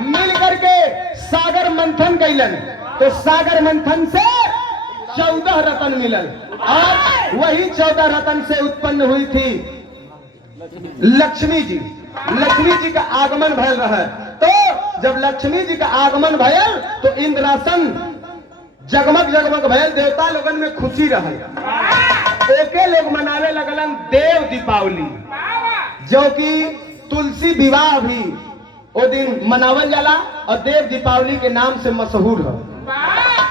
मिल करके सागर मंथन कैलन, तो सागर मंथन से 14 रत्न मिलल और वही 14 रत्न से उत्पन्न हुई थी लक्ष्मी जी। लक्ष्मी जी का आगमन भयल रहा। तो जब लक्ष्मी जी का आगमन भयल तो इंद्रासन जगमग जगमग भयल, देवता लोगन में खुशी रहल। एके लोग मनावे लगलन देव दीपावली, जो कि तुलसी विवाह भी वो दिन मनावल जाला और देव दीपावली के नाम से मशहूर है।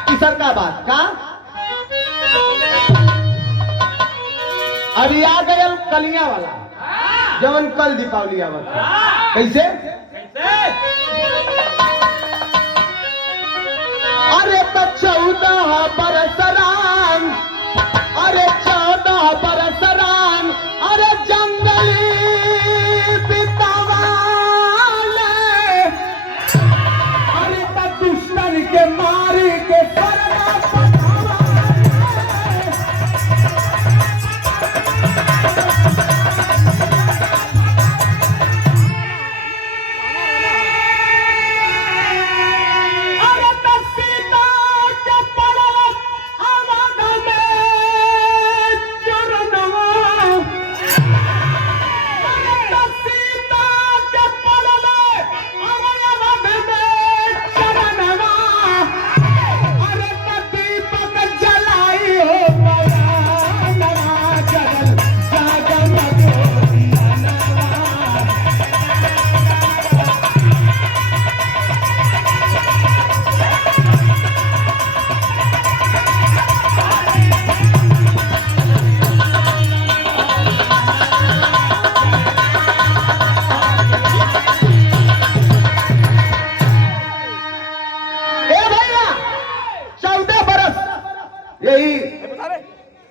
तीसर का बात का अभी आ गया कलिया वाला जवन कल दीपावली आवत है। कैसे? अरे तो 14 बरस राम, अरे 14 बरस राम, अरे जंगली बितावाले, अरे तो दुश्मन के मारी के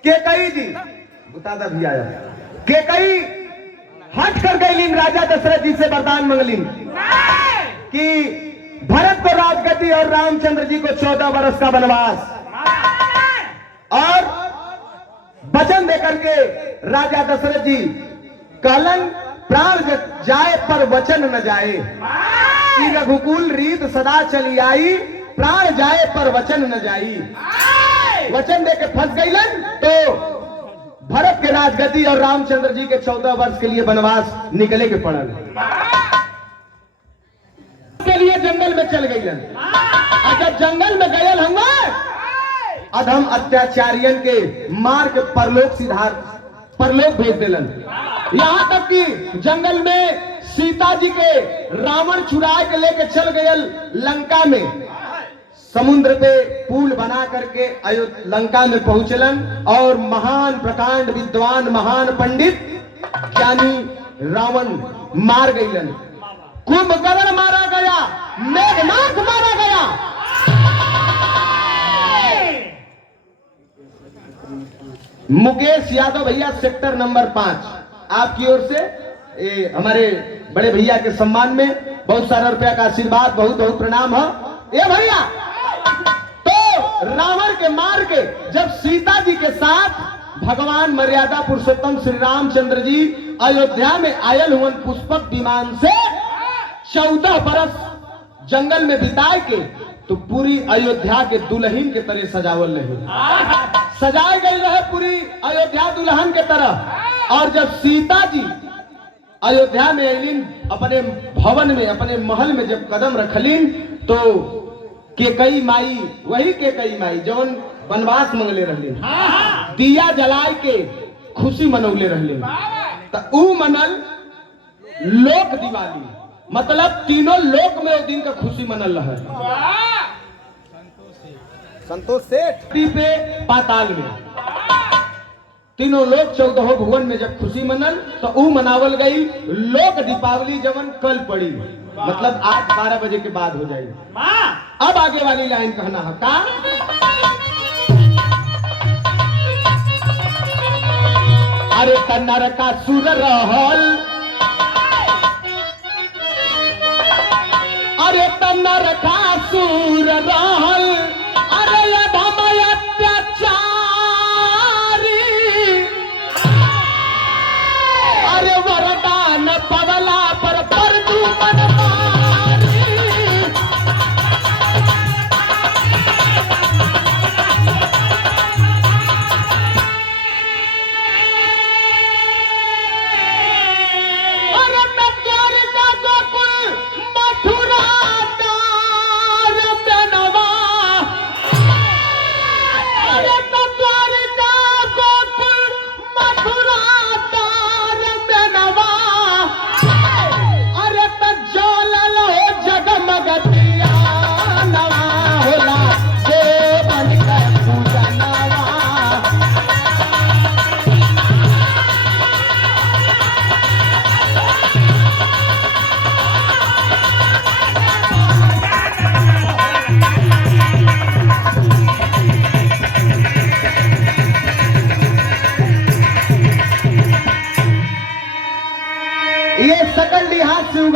केकई जी बुतादा भी आया। केकई हट कर गई राजा दशरथ जी से वरदान मंगलिन कि भरत को राजगद्दी और रामचंद्र जी को 14 वर्ष का वनवास, और वचन देकर के राजा दशरथ जी कहलन प्राण जाए पर वचन न जाए, कि रघुकुल रीत सदा चली आई, प्राण जाए पर वचन न जाई। वचन देके फंस गईलन तो भरत के राजगद्दी और रामचंद्र जी के 14 वर्ष के लिए वनवास निकले के पड़ल। के लिए जंगल में चल गईलन, और जब जंगल में गयल हम अधम अत्याचारियन के मार के परलोक भेज दिलन। यहां तक कि जंगल में सीता जी के रावण चुराए के लेके चल गयल लंका में। समुद्र पे पुल बना करके लंका में पहुंचलन और महान प्रकांड विद्वान महान पंडित ज्ञानी रावण मार गईलन। कुंभकर्ण मारा गया, मेघनाथ मारा गया। मुकेश यादव भैया सेक्टर नंबर 5 आपकी ओर से हमारे बड़े भैया के सम्मान में बहुत सारा रुपया का आशीर्वाद, बहुत बहुत प्रणाम है। ये भैया तो रावण के मार के जब सीता जी के साथ भगवान मर्यादा पुरुषोत्तम श्री रामचंद्र जी अयोध्या में आयल हुए पुष्पक विमान से 14 बरस जंगल में बिताए के, तो पूरी अयोध्या के दुल्हन के तरह सजावल रहे, सजाए गई रहे पूरी अयोध्या दुल्हन के तरह। और जब सीता जी अयोध्या में अलिन अपने भवन में अपने महल में जब कदम रखलिन, तो केकई माई, वही केकई माई जौन वनवास मंगले रहलिन, दिया जलाए के खुशी मनौले रहलिन। तो ऊ मनल लोक दिवाली, मतलब तीनों लोक में उस दिन का खुशी मनल रहा। संतोष सेठ पे पाताल में तीनों लोग 14 भुवन में जब खुशी मनल, तो ऊ मनावल गई लोक दीपावली जवन कल पड़ी, मतलब आज 12 बजे के बाद हो जाएगी। अब आगे वाली लाइन कहना है का अरे तन्नर का सुर रहल, अरे तन्नर का सुर रहल, अरे अधमय अत्याचारी, अरे वरदान पवला पर परदुमन मारी।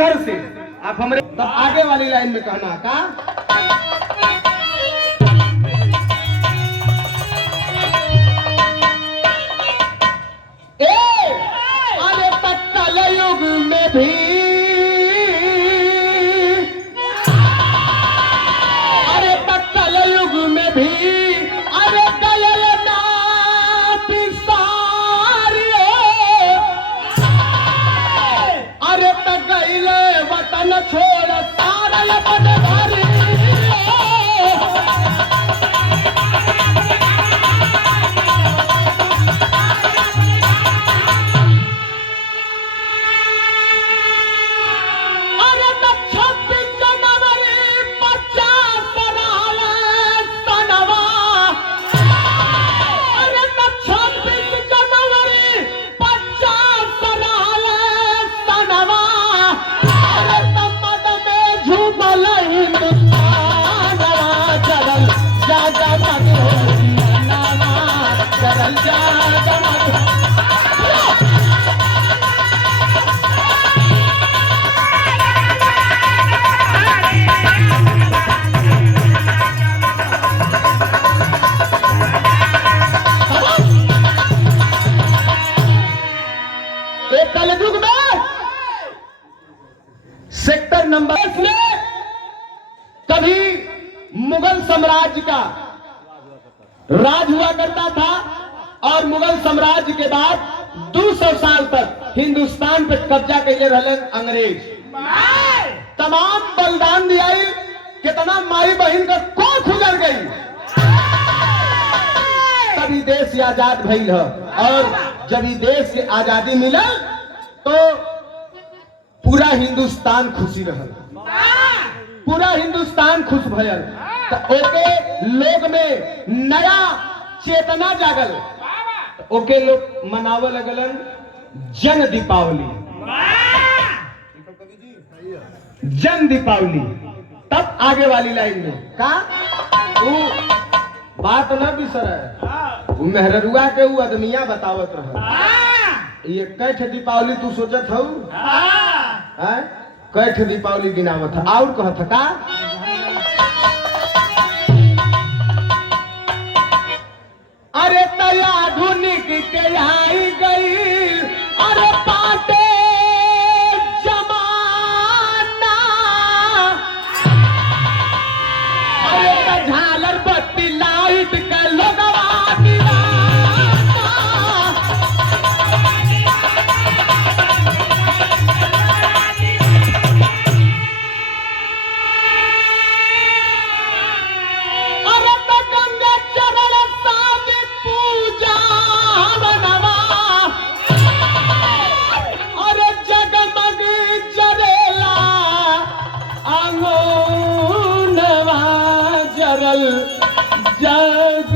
उधर से आप हमारे तब आगे वाली लाइन में कहना का अरे कल युग में भी अरे कल युग में भी अरे दयल नाती सारियो अरे गईले वतन छोड़ सारा अपन घर कलयुग में सेक्टर नंबर 1 में कभी मुगल साम्राज्य का राज हुआ करता था और मुगल साम्राज्य के बाद 200 साल तक हिंदुस्तान पे कब्जा कैले रहे अंग्रेज। तमाम बलिदान दिया, कितना माई बहन का कौन खुजर गई, तभी देश आजाद भइल है। और जब ये देश की आजादी मिला तो पूरा हिंदुस्तान खुशी रहल, पूरा हिंदुस्तान खुश भयल। तो ओके लोग में नया चेतना जागल, ओके लोग मनावे लगलन जन दीपावली, जन दीपावली। तब आगे वाली लाइन में का वो बात न बिसर है, वो मेहरुआ के वो आदमिया बतावत रहे ये कैठ दीपावली तू सोचत हूँ, कैठ दीपावली गिनावत है। और कहत का अरे तया आधुनिक के आई गई, अरे पाटे जमाना, अरे झालर बत्ती लाइट का लगवा दीवाना। जग